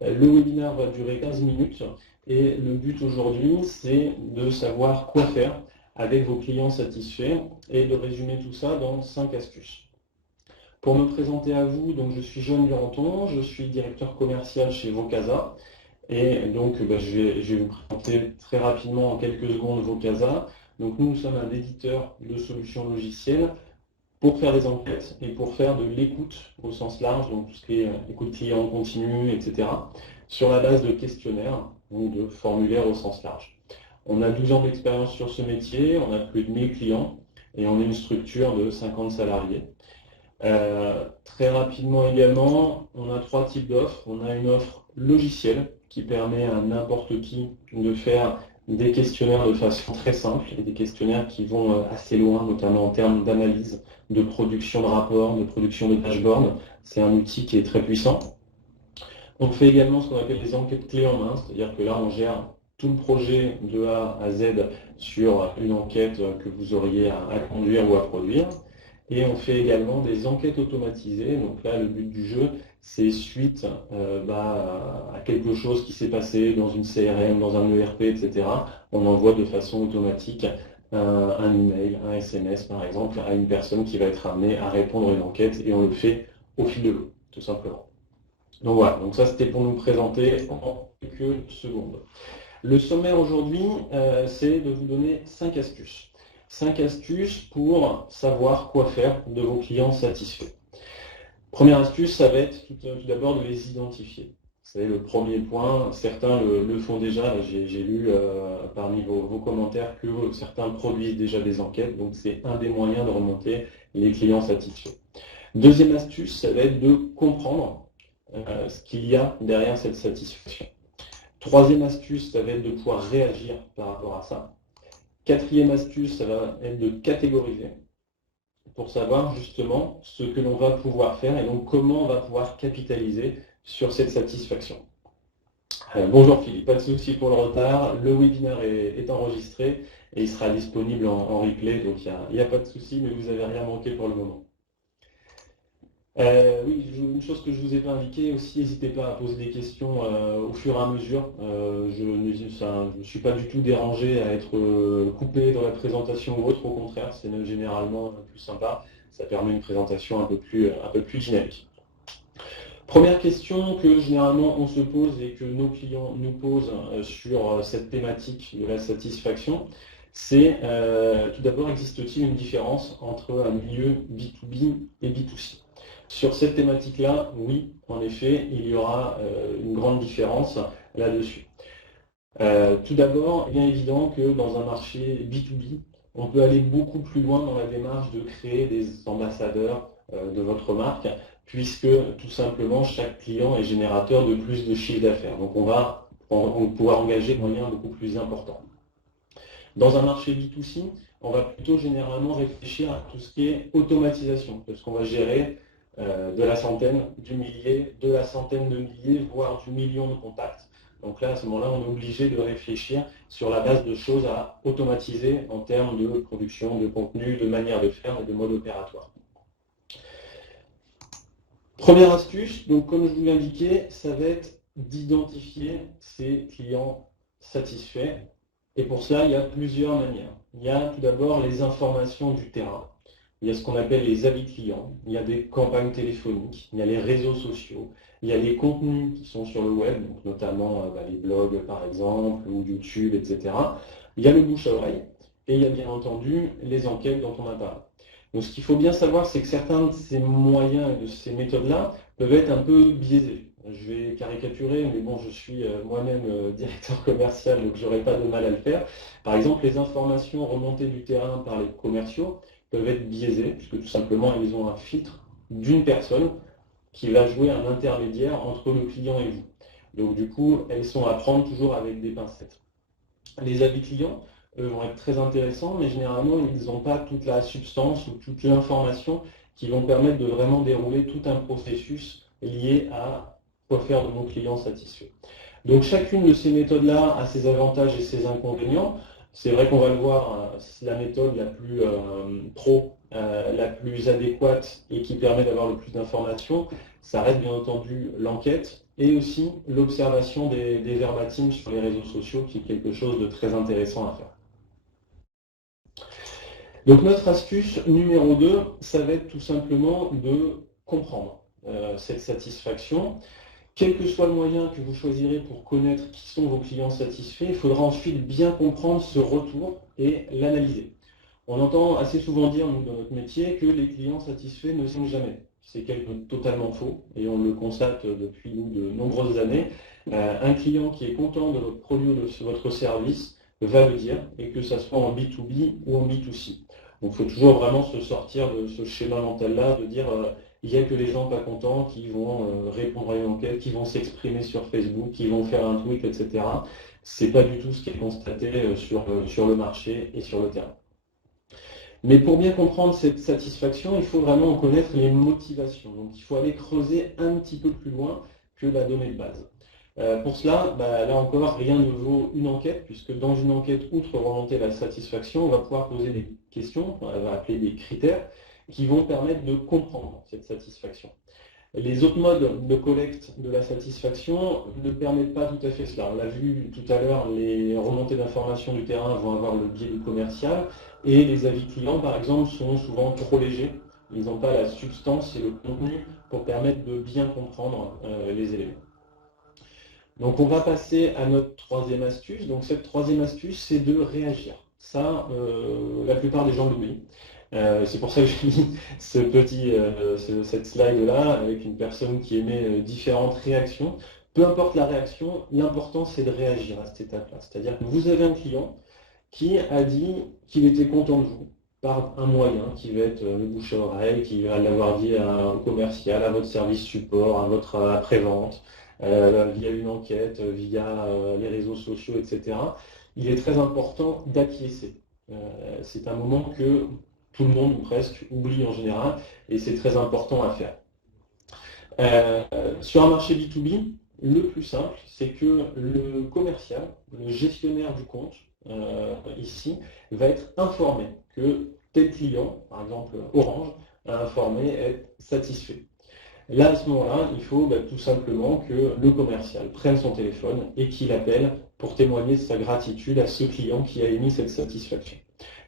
Le webinaire va durer 15 minutes et le but aujourd'hui, c'est de savoir quoi faire avec vos clients satisfaits et de résumer tout ça dans 5 astuces. Pour me présenter à vous, donc je suis Joanne Duranton, je suis directeur commercial chez Vocasa. Et donc, je vais vous présenter très rapidement en quelques secondes Vocasa. Donc, nous sommes un éditeur de solutions logicielles pour faire des enquêtes et pour faire de l'écoute au sens large, donc tout ce qui est écoute client continu, etc., sur la base de questionnaires ou de formulaires au sens large. On a 12 ans d'expérience sur ce métier, on a plus de 1000 clients et on est une structure de 50 salariés. Très rapidement également, on a 3 types d'offres. On a une offre logicielle qui permet à n'importe qui de faire des questionnaires de façon très simple et des questionnaires qui vont assez loin, notamment en termes d'analyse, de production de rapports, de production de dashboards. C'est un outil qui est très puissant. On fait également ce qu'on appelle des enquêtes clés en main, c'est-à-dire que là, on gère tout le projet de A à Z sur une enquête que vous auriez à conduire ou à produire. Et on fait également des enquêtes automatisées. Donc là, le but du jeu, c'est suite à quelque chose qui s'est passé dans une CRM, dans un ERP, etc. On envoie de façon automatique un email, un SMS par exemple, à une personne qui va être amenée à répondre à une enquête et on le fait au fil de l'eau, tout simplement. Donc voilà, donc ça c'était pour nous présenter en quelques secondes. Le sommaire aujourd'hui, c'est de vous donner 5 astuces. 5 astuces pour savoir quoi faire de vos clients satisfaits. Première astuce, ça va être tout d'abord de les identifier. C'est le premier point. Certains le font déjà. J'ai lu parmi vos commentaires que certains produisent déjà des enquêtes. Donc c'est un des moyens de remonter les clients satisfaits. Deuxième astuce, ça va être de comprendre ce qu'il y a derrière cette satisfaction. Troisième astuce, ça va être de pouvoir réagir par rapport à ça. Quatrième astuce, ça va être de catégoriser pour savoir justement ce que l'on va pouvoir faire et donc comment on va pouvoir capitaliser sur cette satisfaction. Bonjour Philippe, pas de souci pour le retard, le webinaire est enregistré et il sera disponible en replay, donc il n'y a pas de souci, mais vous n'avez rien manqué pour le moment. Oui, une chose que je vous ai pas indiqué aussi, n'hésitez pas à poser des questions au fur et à mesure. Je ne suis pas du tout dérangé à être coupé dans la présentation ou autre, au contraire, c'est même généralement plus sympa. Ça permet une présentation un peu plus dynamique. Première question que généralement on se pose et que nos clients nous posent sur cette thématique de la satisfaction, c'est tout d'abord, existe-t-il une différence entre un milieu B2B et B2C? Sur cette thématique-là, oui, en effet, il y aura une grande différence là-dessus. Tout d'abord, il est évident que dans un marché B2B, on peut aller beaucoup plus loin dans la démarche de créer des ambassadeurs de votre marque, puisque tout simplement, chaque client est générateur de plus de chiffre d'affaires. Donc on va pouvoir engager des moyens beaucoup plus importants. Dans un marché B2C, on va plutôt généralement réfléchir à tout ce qui est automatisation, parce qu'on va gérer de la centaine, du millier, de la centaine de milliers, voire du million de contacts. Donc là, à ce moment-là, on est obligé de réfléchir sur la base de choses à automatiser en termes de production, de contenu, de manière de faire et de mode opératoire. Première astuce, donc comme je vous l'ai indiqué, ça va être d'identifier ces clients satisfaits. Et pour cela, il y a plusieurs manières. Il y a tout d'abord les informations du terrain. Il y a ce qu'on appelle les avis clients, il y a des campagnes téléphoniques, il y a les réseaux sociaux, il y a les contenus qui sont sur le web, donc notamment les blogs par exemple, ou YouTube, etc. Il y a le bouche à oreille, et il y a bien entendu les enquêtes dont on a parlé. Donc ce qu'il faut bien savoir, c'est que certains de ces moyens et de ces méthodes-là peuvent être un peu biaisés. Je vais caricaturer, mais bon, je suis moi-même directeur commercial, donc je n'aurai pas de mal à le faire. Par exemple, les informations remontées du terrain par les commerciaux peuvent être biaisées, puisque tout simplement, ils ont un filtre d'une personne qui va jouer un intermédiaire entre le client et vous. Donc du coup, elles sont à prendre toujours avec des pincettes. Les avis clients, eux, vont être très intéressants, mais généralement, ils n'ont pas toute la substance ou toute l'information qui vont permettre de vraiment dérouler tout un processus lié à quoi faire de nos clients satisfaits. Donc chacune de ces méthodes-là a ses avantages et ses inconvénients. C'est vrai qu'on va le voir, la méthode la plus la plus adéquate et qui permet d'avoir le plus d'informations, ça reste bien entendu l'enquête et aussi l'observation des verbatims sur les réseaux sociaux, qui est quelque chose de très intéressant à faire. Donc notre astuce numéro 2, ça va être tout simplement de comprendre cette satisfaction. Quel que soit le moyen que vous choisirez pour connaître qui sont vos clients satisfaits, il faudra ensuite bien comprendre ce retour et l'analyser. On entend assez souvent dire, nous, dans notre métier, que les clients satisfaits ne signent jamais. C'est quelque chose de totalement faux, et on le constate depuis de nombreuses années. Un client qui est content de votre produit ou de votre service va le dire, et que ça soit en B2B ou en B2C. Donc il faut toujours vraiment se sortir de ce schéma mental-là, de dire il n'y a que les gens pas contents qui vont répondre à une enquête, qui vont s'exprimer sur Facebook, qui vont faire un tweet, etc. C'est pas du tout ce qui est constaté sur le marché et sur le terrain. Mais pour bien comprendre cette satisfaction, il faut vraiment en connaître les motivations. Donc il faut aller creuser un petit peu plus loin que la donnée de base. Pour cela, là encore, rien ne vaut une enquête, puisque dans une enquête, outre remonter la satisfaction, on va pouvoir poser des questions, on va appeler des critères, qui vont permettre de comprendre cette satisfaction. Les autres modes de collecte de la satisfaction ne permettent pas tout à fait cela. On l'a vu tout à l'heure, les remontées d'informations du terrain vont avoir le biais du commercial, et les avis clients, par exemple, sont souvent trop légers. Ils n'ont pas la substance et le contenu pour permettre de bien comprendre les éléments. Donc on va passer à notre troisième astuce. Donc cette troisième astuce, c'est de réagir. Ça, la plupart des gens l'oublient. C'est pour ça que j'ai mis cette slide-là avec une personne qui émet différentes réactions. Peu importe la réaction, l'important c'est de réagir à cette étape-là. C'est-à-dire que vous avez un client qui a dit qu'il était content de vous par un moyen qui va être le bouche à oreille, qui va l'avoir dit à un commercial, à votre service support, à votre après-vente, via une enquête, via les réseaux sociaux, etc. Il est très important d'acquiescer. C'est un moment que tout le monde, ou presque, oublie en général, et c'est très important à faire. Sur un marché B2B, le plus simple, c'est que le commercial, le gestionnaire du compte, ici, va être informé que tel client, par exemple Orange, a informé être satisfait. Là, à ce moment-là, il faut tout simplement que le commercial prenne son téléphone et qu'il appelle pour témoigner de sa gratitude à ce client qui a émis cette satisfaction.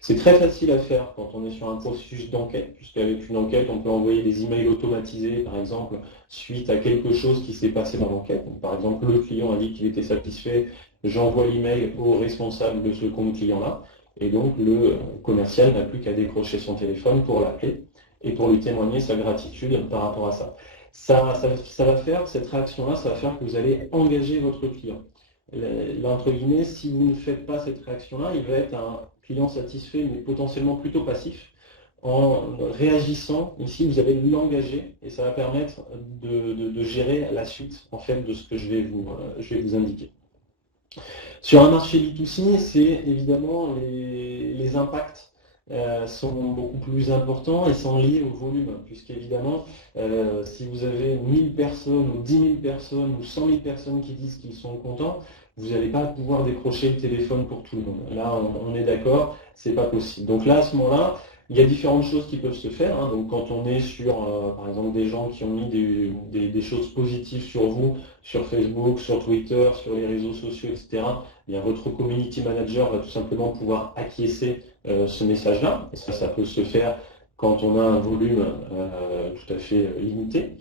C'est très facile à faire quand on est sur un processus d'enquête, puisqu'avec une enquête, on peut envoyer des emails automatisés, par exemple, suite à quelque chose qui s'est passé dans l'enquête. Par exemple, le client a dit qu'il était satisfait, j'envoie l'email au responsable de ce compte client-là, et donc le commercial n'a plus qu'à décrocher son téléphone pour l'appeler et pour lui témoigner sa gratitude par rapport à ça. Ça va faire, cette réaction-là, ça va faire que vous allez engager votre client. Là, entre guillemets, si vous ne faites pas cette réaction-là, il va être un client satisfait, mais potentiellement plutôt passif. En réagissant, ici, vous allez l'engager et ça va permettre de gérer la suite en fait, de ce que je vais vous indiquer. Sur un marché B2C, c'est évidemment les impacts sont beaucoup plus importants et sont liés au volume, puisqu'évidemment, si vous avez 1000 personnes ou 10 000 personnes ou 100 000 personnes qui disent qu'ils sont contents, vous n'allez pas pouvoir décrocher le téléphone pour tout le monde. Là, on est d'accord, c'est pas possible. Donc là, à ce moment-là, il y a différentes choses qui peuvent se faire. Donc quand on est sur, par exemple, des gens qui ont mis des choses positives sur vous, sur Facebook, sur Twitter, sur les réseaux sociaux, etc., bien, votre community manager va tout simplement pouvoir acquiescer ce message-là. Et ça peut se faire quand on a un volume tout à fait limité.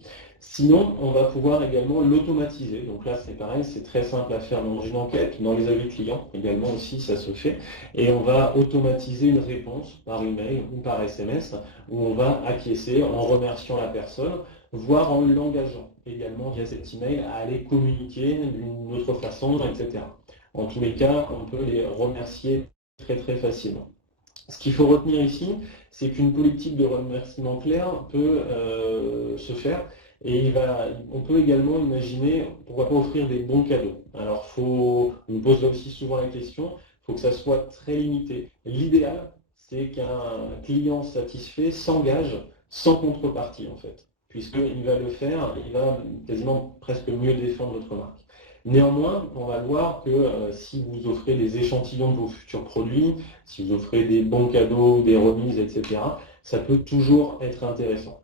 Sinon, on va pouvoir également l'automatiser. Donc là, c'est pareil, c'est très simple à faire dans une enquête, dans les avis clients également aussi, ça se fait. Et on va automatiser une réponse par email ou par SMS, où on va acquiescer en remerciant la personne, voire en l'engageant également via cet email à aller communiquer d'une autre façon, etc. En tous les cas, on peut les remercier très très facilement. Ce qu'il faut retenir ici, c'est qu'une politique de remerciement clair peut se faire. Et on peut également imaginer, pourquoi pas offrir des bons cadeaux. Alors, on nous pose là aussi souvent la question, il faut que ça soit très limité. L'idéal, c'est qu'un client satisfait s'engage sans contrepartie, en fait, puisqu'il va le faire, il va quasiment presque mieux défendre votre marque. Néanmoins, on va voir que si vous offrez des échantillons de vos futurs produits, si vous offrez des bons cadeaux, des remises, etc., ça peut toujours être intéressant.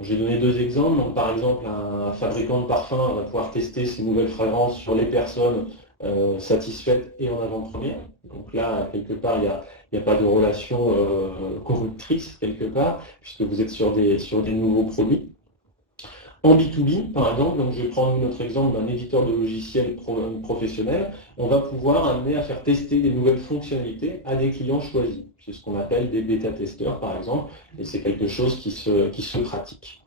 J'ai donné deux exemples. Donc, par exemple, un fabricant de parfum va pouvoir tester ses nouvelles fragrances sur les personnes satisfaites et en avant-première. Donc là, quelque part, il n'y a pas de relation corruptrice, quelque part, puisque vous êtes sur des nouveaux produits. En B2B, par exemple, donc je vais prendre notre exemple d'un éditeur de logiciels professionnel, on va pouvoir amener à faire tester des nouvelles fonctionnalités à des clients choisis. C'est ce qu'on appelle des bêta-testeurs, par exemple, et c'est quelque chose qui se pratique.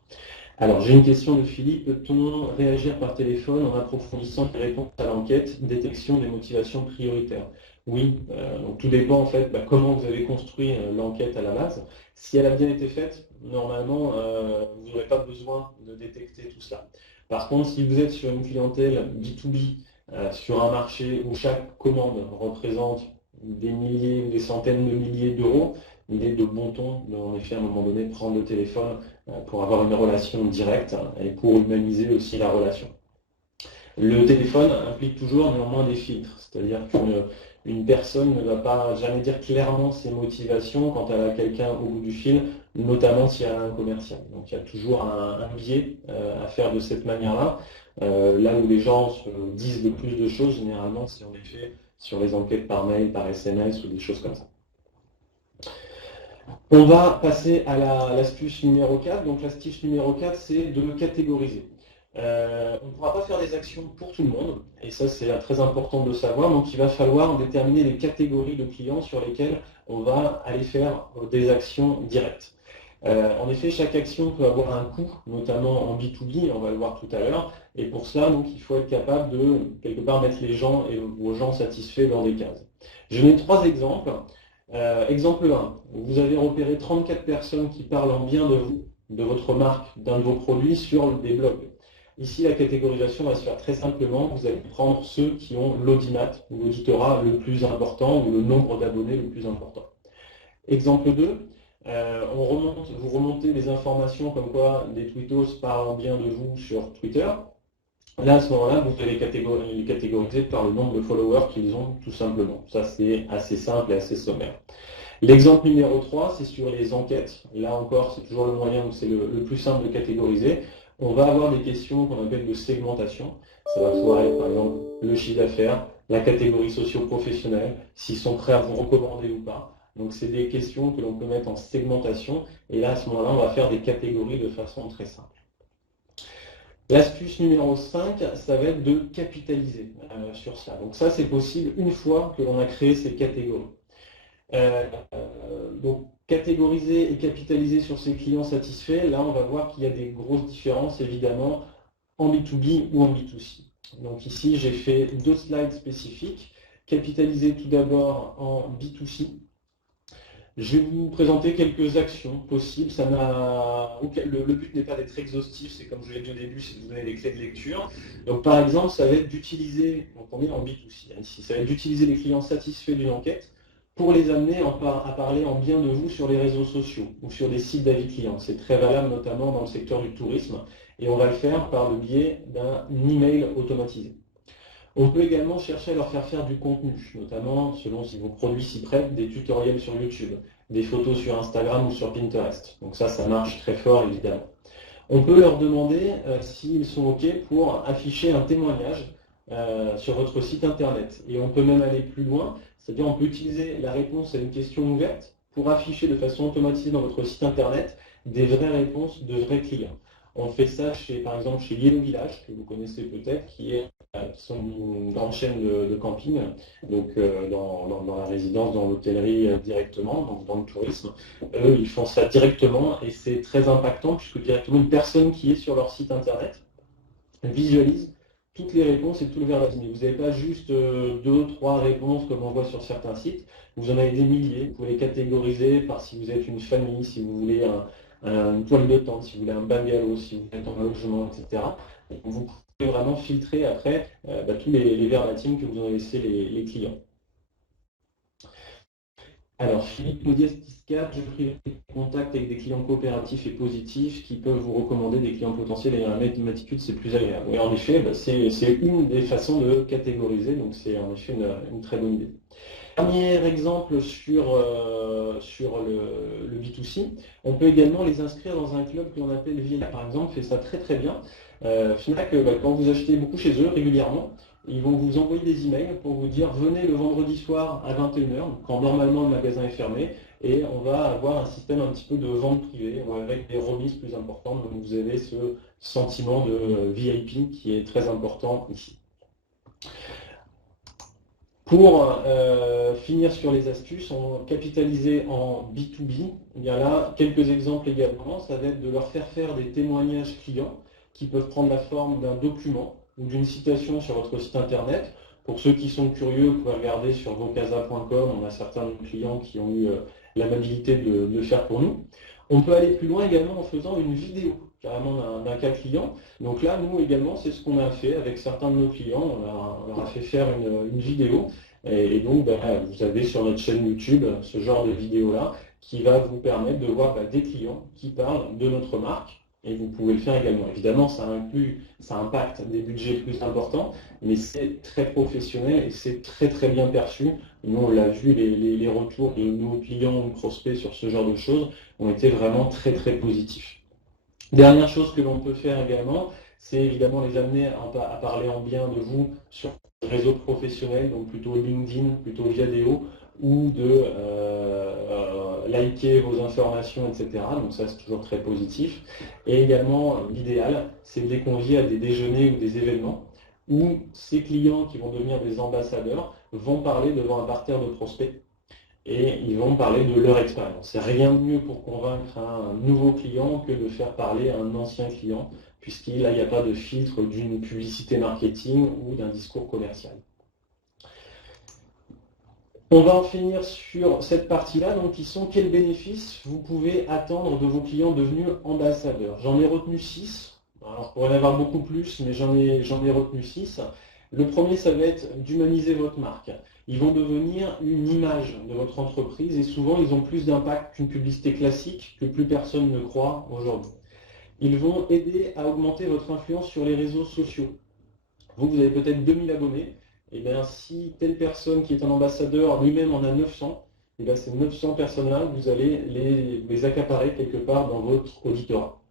Alors, j'ai une question de Philippe. Peut-on réagir par téléphone en approfondissant les réponses à l'enquête, détection des motivations prioritaires? Oui, donc tout dépend en fait comment vous avez construit l'enquête à la base. Si elle a bien été faite, normalement, vous n'aurez pas besoin de détecter tout cela. Par contre, si vous êtes sur une clientèle B2B, sur un marché où chaque commande représente des milliers ou des centaines de milliers d'euros, il est de bon ton, en effet, à un moment donné, prendre le téléphone pour avoir une relation directe et pour humaniser aussi la relation. Le téléphone implique toujours néanmoins des filtres, c'est-à-dire qu'une personne ne va pas jamais dire clairement ses motivations quand elle a quelqu'un au bout du fil, notamment si elle a un commercial. Donc il y a toujours un biais à faire de cette manière-là. Là où les gens se disent le plus de choses, généralement, c'est en effet sur les enquêtes par mail, par SMS ou des choses comme ça. On va passer à l'astuce numéro 4. Donc l'astuce numéro 4, c'est de catégoriser. On ne pourra pas faire des actions pour tout le monde, et ça c'est très important de le savoir, donc il va falloir déterminer les catégories de clients sur lesquels on va aller faire des actions directes. En effet, chaque action peut avoir un coût, notamment en B2B, on va le voir tout à l'heure, et pour cela, donc, il faut être capable de, quelque part, mettre les gens et vos gens satisfaits dans des cases. Je mets trois exemples. Exemple 1, vous avez repéré 34 personnes qui parlent en bien de vous, de votre marque, d'un de vos produits sur des blogs. Ici, la catégorisation va se faire très simplement. Vous allez prendre ceux qui ont l'audimat ou l'auditorat le plus important ou le nombre d'abonnés le plus important. Exemple 2, vous remontez les informations comme quoi des tweetos parlent bien de vous sur Twitter. Là, à ce moment-là, vous allez les catégoriser par le nombre de followers qu'ils ont, tout simplement. Ça, c'est assez simple et assez sommaire. L'exemple numéro 3, c'est sur les enquêtes. Là encore, c'est toujours le moyen où c'est le plus simple de catégoriser. On va avoir des questions qu'on appelle de segmentation. Ça va pouvoir être, par exemple, le chiffre d'affaires, la catégorie socio-professionnelle, s'ils sont prêts à vous recommander ou pas. Donc, c'est des questions que l'on peut mettre en segmentation. Et là, à ce moment-là, on va faire des catégories de façon très simple. L'astuce numéro 5, ça va être de capitaliser sur ça. Donc ça, c'est possible une fois que l'on a créé ces catégories. Donc catégoriser et capitaliser sur ces clients satisfaits, là on va voir qu'il y a des grosses différences évidemment en B2B ou en B2C. Donc ici j'ai fait deux slides spécifiques. Capitaliser tout d'abord en B2C. Je vais vous présenter quelques actions possibles. Le but n'est pas d'être exhaustif, c'est comme je l'ai dit au début, c'est de vous donner des clés de lecture. Donc par exemple, ça va être d'utiliser, donc on est en B2C ici, ça va être d'utiliser les clients satisfaits d'une enquête pour les amener à parler en bien de vous sur les réseaux sociaux ou sur des sites d'avis clients. C'est très valable notamment dans le secteur du tourisme et on va le faire par le biais d'un email automatisé. On peut également chercher à leur faire du contenu, notamment selon si vos produits s'y prêtent, des tutoriels sur YouTube, des photos sur Instagram ou sur Pinterest. Donc ça marche très fort évidemment. On peut leur demander s'ils sont OK pour afficher un témoignage sur votre site internet. Et on peut même aller plus loin, c'est-à-dire on peut utiliser la réponse à une question ouverte pour afficher de façon automatisée dans votre site internet des vraies réponses de vrais clients. On fait ça par exemple chez Yellow Village, que vous connaissez peut-être, qui sont une grande chaîne de camping, donc dans la résidence, dans l'hôtellerie directement, donc dans le tourisme. Eux, ils font ça directement et c'est très impactant puisque directement une personne qui est sur leur site internet visualise toutes les réponses et tout le verbatim. Vous n'avez pas juste 2-3 réponses comme on voit sur certains sites, vous en avez des milliers. Vous pouvez les catégoriser par si vous êtes une famille, si vous voulez une toile de tente, si vous voulez un bungalow, si vous êtes en logement, etc. Et vous pouvez vraiment filtrer après tous les verbatims que vous ont laissé les clients. Alors, Philippe nous dit, je privilégie le contact avec des clients coopératifs et positifs qui peuvent vous recommander des clients potentiels et un mathématique, c'est plus agréable. Et en effet, c'est une des façons de catégoriser, donc c'est en effet une très bonne idée. Dernier exemple sur le B2C, on peut également les inscrire dans un club que l'on appelle Villa. Par exemple, fait ça très très bien. Fnac, quand vous achetez beaucoup chez eux régulièrement, ils vont vous envoyer des emails pour vous dire venez le vendredi soir à 21h, quand normalement le magasin est fermé, et on va avoir un système un petit peu de vente privée avec des remises plus importantes. Donc vous avez ce sentiment de VIP qui est très important ici. Pour finir sur les astuces, on capitaliser en B2B. Il y a là quelques exemples également. Ça va être de leur faire faire des témoignages clients qui peuvent prendre la forme d'un document ou d'une citation sur votre site internet. Pour ceux qui sont curieux, vous pouvez regarder sur vocasa.com. On a certains de nos clients qui ont eu l'amabilité de le faire pour nous. On peut aller plus loin également en faisant une vidéo carrément d'un cas client. Donc là, nous également, c'est ce qu'on a fait avec certains de nos clients. On leur a fait faire une vidéo. Et donc, vous avez sur notre chaîne YouTube ce genre de vidéo-là qui va vous permettre de voir des clients qui parlent de notre marque. Et vous pouvez le faire également. Évidemment, ça impacte des budgets plus importants, mais c'est très professionnel et c'est très très bien perçu. Nous, on l'a vu, les retours de nos clients ou prospects sur ce genre de choses ont été vraiment très très positifs. Dernière chose que l'on peut faire également, c'est évidemment les amener à parler en bien de vous sur les réseaux professionnels, donc plutôt LinkedIn, plutôt Viadeo, ou de liker vos informations, etc. Donc ça, c'est toujours très positif. Et également, l'idéal, c'est de les convier à des déjeuners ou des événements où ces clients qui vont devenir des ambassadeurs vont parler devant un parterre de prospects et ils vont parler de leur expérience. C'est rien de mieux pour convaincre un nouveau client que de faire parler un ancien client, puisqu'il n'y a pas de filtre d'une publicité marketing ou d'un discours commercial. On va en finir sur cette partie-là, donc qui sont quels bénéfices vous pouvez attendre de vos clients devenus ambassadeurs. J'en ai retenu 6. Alors, je pourrais en avoir beaucoup plus, mais j'en ai retenu 6. Le premier, ça va être d'humaniser votre marque. Ils vont devenir une image de votre entreprise et souvent, ils ont plus d'impact qu'une publicité classique que plus personne ne croit aujourd'hui. Ils vont aider à augmenter votre influence sur les réseaux sociaux. Vous avez peut-être 2000 abonnés. Et bien, si telle personne qui est un ambassadeur lui-même en a 900, et bien ces 900 personnes-là, vous allez les accaparer quelque part dans votre auditorat.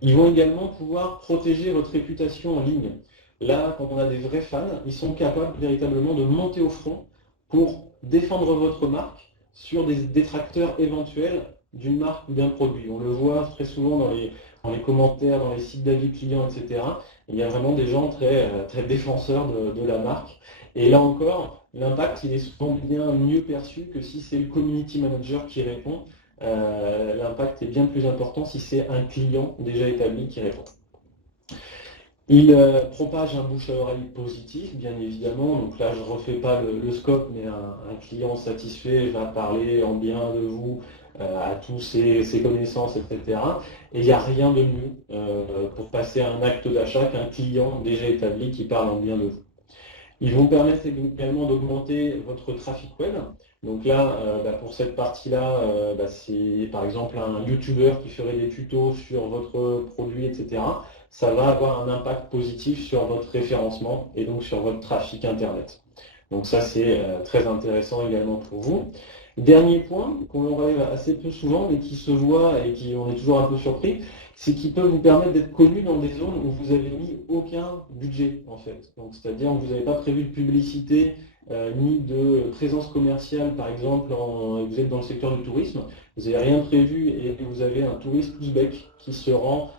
Ils vont également pouvoir protéger votre réputation en ligne. Là, quand on a des vrais fans, ils sont capables véritablement de monter au front pour défendre votre marque sur des détracteurs éventuels d'une marque ou d'un produit. On le voit très souvent dans les commentaires, dans les sites d'avis clients, etc. Il y a vraiment des gens très, très défenseurs de la marque. Et là encore, l'impact, il est souvent bien mieux perçu que si c'est le community manager qui répond. L'impact est bien plus important si c'est un client déjà établi qui répond. Il propage un bouche à oreille positif, bien évidemment. Donc là, je ne refais pas le scope, mais un client satisfait va parler en bien de vous à tous ses connaissances, etc. Et il n'y a rien de mieux pour passer à un acte d'achat qu'un client déjà établi qui parle en bien de vous. Ils vont permettre également d'augmenter votre trafic web. Donc là, pour cette partie-là, c'est par exemple un YouTuber qui ferait des tutos sur votre produit, etc. Ça va avoir un impact positif sur votre référencement et donc sur votre trafic Internet. Donc ça, c'est très intéressant également pour vous. Dernier point qu'on rêve assez peu souvent, mais qui se voit et qui on est toujours un peu surpris, c'est qu'il peut vous permettre d'être connu dans des zones où vous n'avez mis aucun budget en fait. Donc c'est-à-dire que vous n'avez pas prévu de publicité ni de présence commerciale, par exemple, vous êtes dans le secteur du tourisme, vous n'avez rien prévu et vous avez un touriste ouzbek qui se rend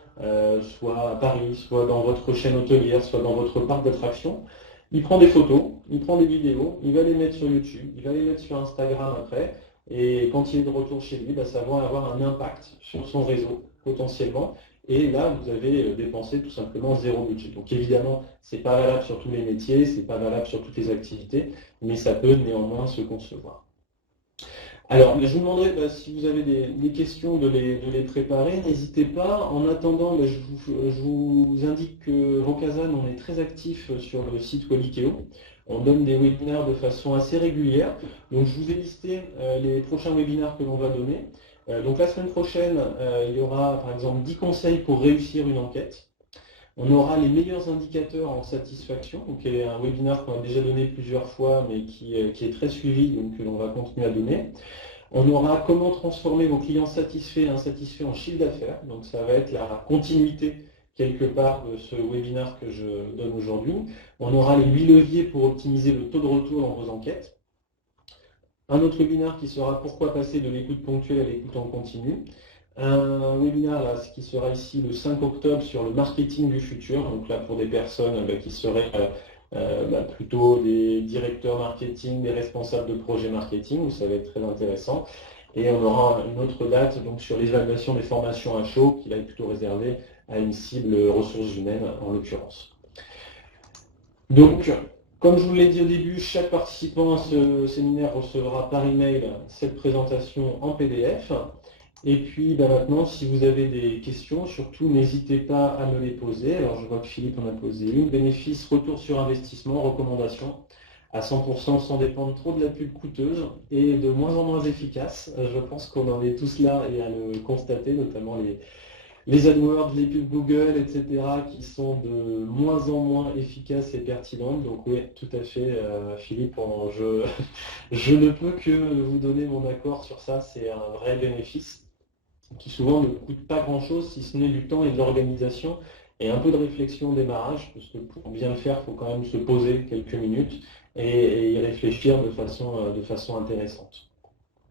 soit à Paris, soit dans votre chaîne hôtelière, soit dans votre parc d'attractions. Il prend des photos, il prend des vidéos, il va les mettre sur YouTube, il va les mettre sur Instagram après, et quand il est de retour chez lui, ça va avoir un impact sur son réseau potentiellement. Et là, vous avez dépensé tout simplement zéro budget. Donc évidemment, ce n'est pas valable sur tous les métiers, ce n'est pas valable sur toutes les activités, mais ça peut néanmoins se concevoir. Alors, je vous demanderai si vous avez des questions de les préparer. N'hésitez pas. En attendant, je vous indique que Vocasa, on est très actif sur le site Qualikeo. On donne des webinaires de façon assez régulière. Donc, je vous ai listé les prochains webinaires que l'on va donner. Donc, la semaine prochaine, il y aura par exemple 10 conseils pour réussir une enquête. On aura les meilleurs indicateurs en satisfaction, donc qui est un webinaire qu'on a déjà donné plusieurs fois, mais qui est très suivi, donc que l'on va continuer à donner. On aura comment transformer vos clients satisfaits et insatisfaits en chiffre d'affaires, donc ça va être la continuité quelque part de ce webinaire que je donne aujourd'hui. On aura les 8 leviers pour optimiser le taux de retour dans vos enquêtes. Un autre webinaire qui sera pourquoi passer de l'écoute ponctuelle à l'écoute en continu. Un webinaire là, qui sera ici le 5 octobre sur le marketing du futur, donc là pour des personnes qui seraient plutôt des directeurs marketing, des responsables de projets marketing, où ça va être très intéressant. Et on aura une autre date donc, sur l'évaluation des formations à chaud, qui va être plutôt réservée à une cible ressources humaines en l'occurrence. Donc, comme je vous l'ai dit au début, chaque participant à ce séminaire recevra par email cette présentation en PDF. Et puis maintenant, si vous avez des questions, surtout n'hésitez pas à me les poser. Alors je vois que Philippe en a posé une. Bénéfice, retour sur investissement, recommandation à 100% sans dépendre trop de la pub coûteuse et de moins en moins efficace. Je pense qu'on en est tous là et à le constater, notamment les AdWords, les pubs Google, etc., qui sont de moins en moins efficaces et pertinentes. Donc oui, tout à fait, Philippe, je ne peux que vous donner mon accord sur ça. C'est un vrai bénéfice qui souvent ne coûte pas grand-chose, si ce n'est du temps et de l'organisation et un peu de réflexion au démarrage, parce que pour bien le faire, il faut quand même se poser quelques minutes et y réfléchir de façon intéressante.